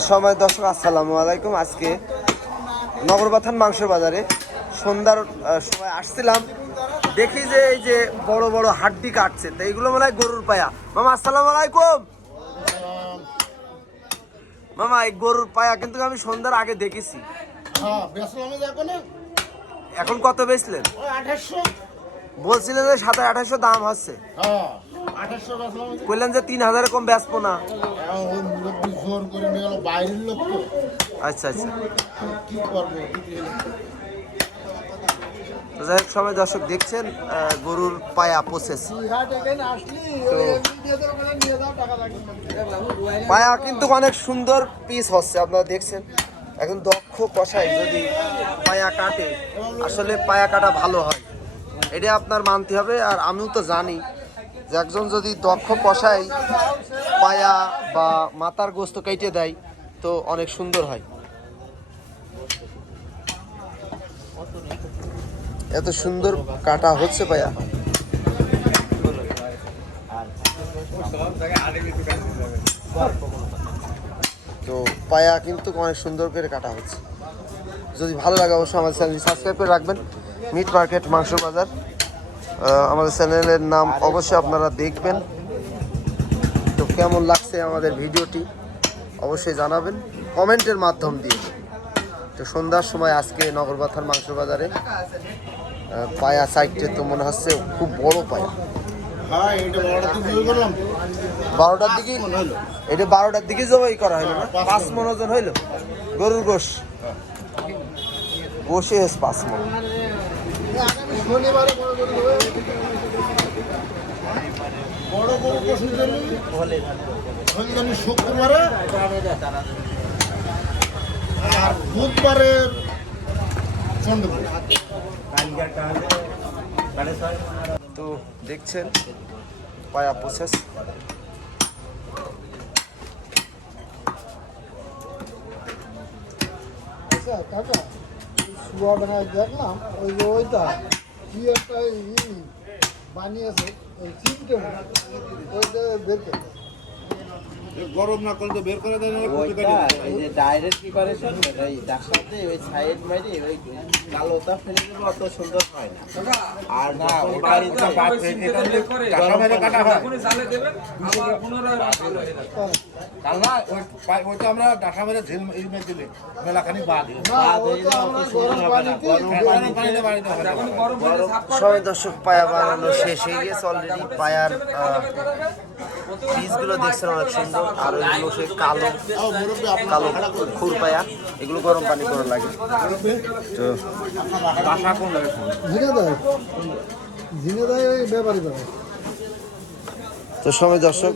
সময় দর্শক আসসালামু আলাইকুম। আজকে নগরবাথান মাংস বাজারে সন্ধ্যার সময় আসছিলাম। দেখি যে এই যে বড় বড় হাড্ডি কাটছে তো এইগুলো মনে হয় গরুর পায়া। মামা আসসালামু আলাইকুম। মামা এই গরুর পায়া কিন্তু আমি সন্ধ্যার আগে দেখেছি। হ্যাঁ এখন। কত বেচলেন? বলছিলেন যে সাত আঠাশশো দাম হচ্ছে। হ্যাঁ। বললেন যে তিন হাজারে কম বেচবো না। জোর করে নিয়ে গেল বাইরের লোক তো। আচ্ছা আচ্ছা। কি করব? তো যাই হোক সময় দর্শক দেখছেন গরুর পায়া প্রসেস পায়া কিন্তু অনেক সুন্দর পিস হচ্ছে আপনারা দেখছেন। এখন দক্ষ কষাই যদি পায়া কাটে আসলে পায়া কাটা ভালো হয়। এটা আপনার মানতে হবে আর আমিও তো জানি। যে একজন যদি দক্ষ কষাই পায়া বা মাথার গোস্ত কেটে দেয়, তো অনেক সুন্দর হয়। এত সুন্দর কাটা হচ্ছে পায়া। তো পায়া কিন্তু অনেক সুন্দর করে কাটা হচ্ছে। যদি ভালো লাগে অবশ্যই আমাদের চ্যানেলটি সাবস্ক্রাইব করে রাখবেন। মিট মার্কেট, মাংস বাজার। আমাদের চ্যানেলের নাম অবশ্যই আপনারা দেখবেন। তো কেমন লাগছে আমাদের ভিডিওটি অবশ্যই জানাবেন কমেন্টের মাধ্যম দিয়ে। তো সন্ধ্যার সময় আজকে নগরবাথার মাংস বাজারে পায়া সাইডটে তো মনে হচ্ছে খুব বড় পায়া। হ্যাঁ বারোটার দিকে এটা বারোটার দিকে জবাই করা হলো না? পাঁচ মন। ওজন হইল? গরুর গোশ? গোশে হয়েছে পাঁচ মন আগামী শনিবারে বড় করে দেবে জন্য শুক্রবারে আর বুধবারে চন্দ্রপুর। তো দেখছেন পায়া প্রসেস আচ্ছা কাকা শুয়া বানায় দেখলাম ওই যে ওইটা কি একটা বানিয়েছে। ওই সিস্টেম ওইটা বের করে গরম না করলে তো বের করে দেয় না ওই যে ডাইরেক্ট প্রিপারেশন ওই ডাকসাতে ওই সাইড মারি ওই কালোটা ফেলে দেবো অত সুন্দর হয় না। আর না ওটা কাটা মেরে কাটা হয় করে। কাল্লা ওই পাই- ওইটা আমরা ডাকা মেরে ঝিল দিলে মেলাখানি বাদ না ওইটা আমরা গরম পানিতে গরম পানিতে বাড়িতে হবে না। সবাই দর্শক পায়া বানানো শেষ হয়ে গেছে অলরেডি পায়ার বীজগুলো দেখছেন অনেক সুন্দর আর ওইগুলো সে কালো কালো খুর পায়া এগুলো গরম পানি করে লাগে। তো তো। সবাই দর্শক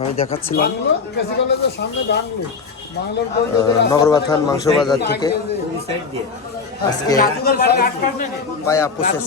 আমি দেখাচ্ছিলাম নগরবাথান মাংস বাজার থেকে। আজকে পায়া প্রসেস